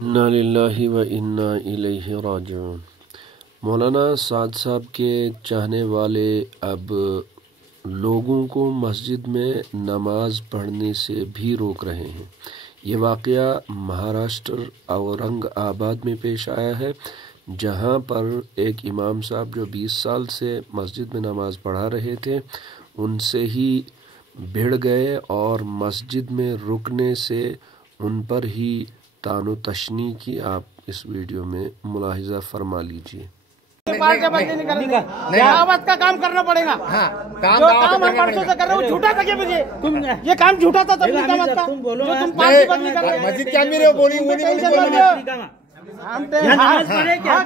इन्ना लिल्लाहि व इन्ना इलैहि राजिऊन। मौलाना साद साहब के चाहने वाले अब लोगों को मस्जिद में नमाज पढ़ने से भी रोक रहे हैं। ये वाक़या महाराष्ट्र औरंगाबाद में पेश आया है, जहां पर एक इमाम साहब जो 20 साल से मस्जिद में नमाज पढ़ा रहे थे, उनसे ही भिड़ गए और मस्जिद में रुकने से उन पर ही तानो तशनी की। आप इस वीडियो में मुलाहिजा फरमा लीजिए। आवाज का काम करना पड़ेगा। हाँ, जो काम हम परसों से कर रहे हो झूठा था क्या? मुझे तुम ये काम झूठा था तब तुम बोलो मस्जिद क्या मेरे बोली नमाज पढ़े क्या?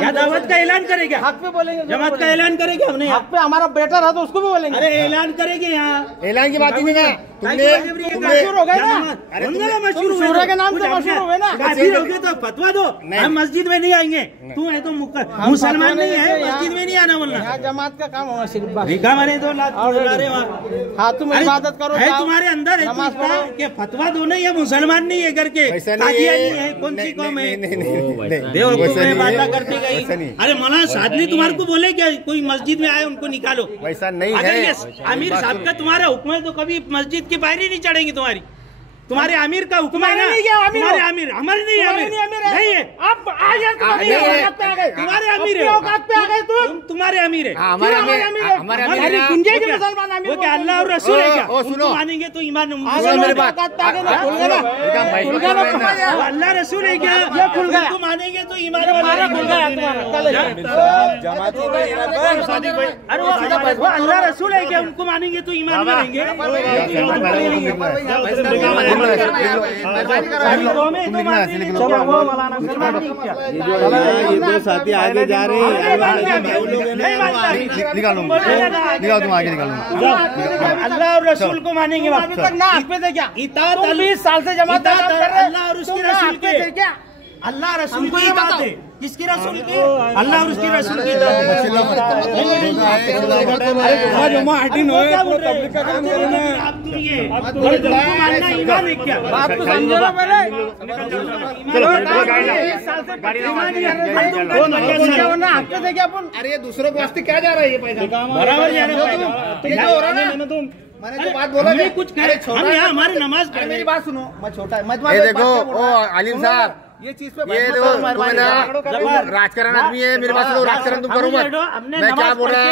या दावत का ऐलान करेगा? हक पे बोलेंगे, जमात का ऐलान करेंगे। हमने हक पे हमारा बेटा रहा तो उसको भी बोलेंगे। अरे ऐलान करेंगे, यहाँ ऐलान की बात ही नहीं है। मशहूर हो गए ना, मशहूर के नाम से मशहूर हो गए ना। काफिर हो गए तो फतवा दो, हम मस्जिद में नहीं आएंगे। तू है तो मुसलमान नहीं है, मस्जिद में नहीं आना बोलना। जमात का काम होगा सिर्फ रिका बने तो हाँ, तुम इबादत करो, है तुम्हारे अंदर है कि फतवा दो नहीं, ये मुसलमान नहीं है करके, कौन सी कौम है? बात करती गई। अरे मौलाना सादली तुम्हारे को बोले क्या कोई मस्जिद में आए उनको निकालो? वैसा नहीं है। अगर आमिर साहब का तुम्हारा हुक्म है तो कभी मस्जिद की पायरी नहीं चढ़ेंगे। तुम्हारे आमिर का हुक्म है ना? तुम्हारे आमिर हमारे नहीं, आमिर नहीं है। आप आ गए, तुम्हारे आमिर है, औकात पे आ गए तुम्हारे आमिर है। हमारे गुंजे के मुसलमान आमिर वो क्या अल्लाह और रसूल है क्या? सुनो, मानेंगे तो ईमान। अल्लाह रसूल है क्या? ये खुल गया, मानेंगे तो ईमान। अरे वो अल्लाह रसूल है क्या? उनको मानेंगे तो ईमान में रहेंगे। ये दो साथी आगे जा रहे हैं। निकालो तुम आगे निकालो। अल्लाह और रसूल को मानेंगे। अभी तक ना हक पे थे क्या? 20 साल से जमात कर रहे। अल्लाह और उसके रसूल के क्या? अल्लाह रसूल की इताअत है। किसकी रसूल की? अल्लाह और उसके रसूल की इताअत है। अरे दूसरों को वास्ते क्या जा रहा है? ये पैसा बराबर जा रहा है। मैंने जो बात बोला कुछ हम यहाँ हमारी नमाज पढ़। मेरी बात सुनो, मैं छोटा ये देखो ओ आलिम साहब, ये चीज पे ये देखो तुम्हें ना राजकारण आदमी है। मेरे पास राजकारण तुम करो मत। मैं क्या बोल रहा